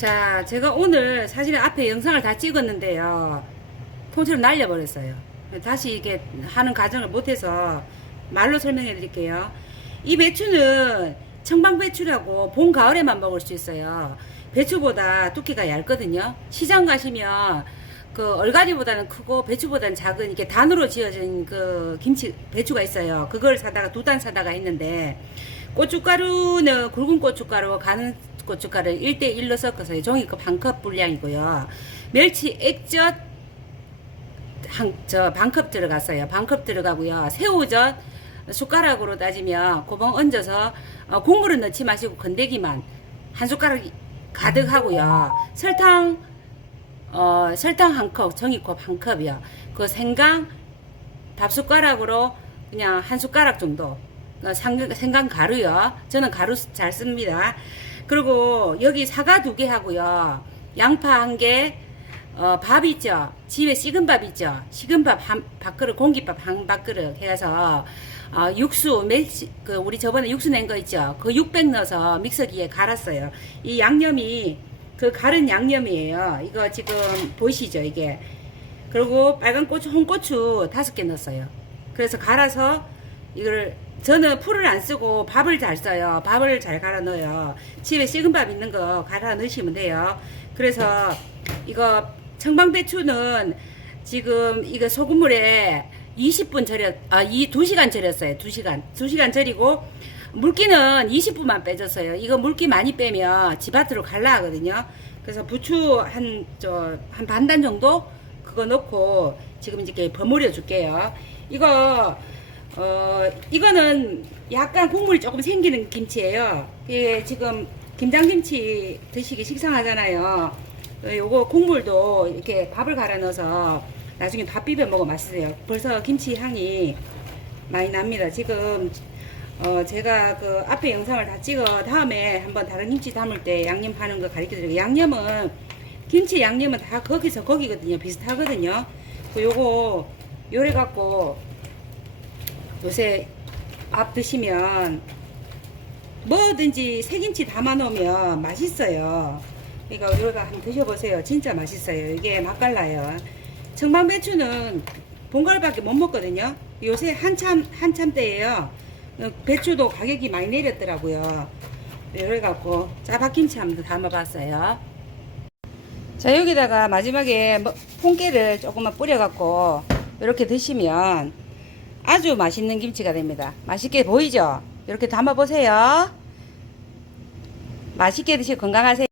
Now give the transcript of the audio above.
자, 제가 오늘 사실 앞에 영상을 다 찍었는데요. 통째로 날려버렸어요. 다시 이게 하는 과정을 못해서 말로 설명해 드릴게요. 이 배추는 청방배추라고 봄, 가을에만 먹을 수 있어요. 배추보다 두께가 얇거든요. 시장 가시면 그 얼갈이보다는 크고 배추보다는 작은 이렇게 단으로 지어진 그 김치 배추가 있어요. 그걸 사다가 두 단 사다가 했는데 고춧가루는 굵은 고춧가루, 가는 고춧가루 1대1로 섞어서 종이컵 한 컵 분량이고요. 멸치 액젓 한, 저, 반 컵 들어갔어요. 반 컵 들어가고요. 새우젓 숟가락으로 따지면 고봉 얹어서 어, 국물은 넣지 마시고 건더기만 한 숟가락 가득 하고요. 설탕, 어, 설탕 한 컵, 정이컵 한 컵이요. 그 생강 밥 숟가락으로 그냥 한 숟가락 정도. 어, 상- 생강 가루요. 저는 가루 잘 씁니다. 그리고 여기 사과 두 개 하고요. 양파 한 개, 어, 밥 있죠? 집에 식은 밥 있죠? 식은 밥 한 밥그릇, 공깃밥 한 밥그릇 해서, 어, 육수, 멸치, 그, 우리 저번에 육수 낸 거 있죠? 그 600 넣어서 믹서기에 갈았어요. 이 양념이, 그 갈은 양념이에요. 이거 지금 보이시죠? 이게. 그리고 빨간 고추, 홍고추 다섯 개 넣었어요. 그래서 갈아서 이걸 저는 풀을 안 쓰고 밥을 잘 써요. 밥을 잘 갈아 넣어요. 집에 식은 밥 있는 거 갈아 넣으시면 돼요. 그래서 이거 청방배추는 지금 이거 소금물에 20분 절였, 아, 이 2시간 절였어요. 2시간. 2시간 절이고 물기는 20분만 빼줬어요. 이거 물기 많이 빼면 집밭으로 갈라 하거든요. 그래서 부추 한, 저, 한 반단 정도 그거 넣고 지금 이렇게 버무려 줄게요. 이거, 어, 이거는 약간 국물이 조금 생기는 김치예요. 이게 지금 김장김치 드시기 식상하잖아요. 어, 요거 국물도 이렇게 밥을 갈아 넣어서 나중에 밥 비벼 먹어 맛있어요. 벌써 김치 향이 많이 납니다. 지금 어 제가 그 앞에 영상을 다 찍어 다음에 한번 다른 김치 담을 때 양념 하는 거 가르쳐 드릴게요. 양념은 김치 양념은 다 거기서 거기거든요. 비슷하거든요. 그 요거 요래 갖고 요새 밥 드시면 뭐든지 새김치 담아 놓으면 맛있어요. 그러니까 이거가 한번 드셔보세요. 진짜 맛있어요. 이게 맛깔나요. 청방배추는 본가을밖에 못 먹거든요. 요새 한참 한참 때예요. 어, 배추도 가격이 많이 내렸더라고요. 네, 그래갖고 짜박김치 한번 담아봤어요. 자 여기다가 마지막에 뭐, 콩깨를 조금만 뿌려갖고 이렇게 드시면 아주 맛있는 김치가 됩니다. 맛있게 보이죠? 이렇게 담아보세요. 맛있게 드시고 건강하세요.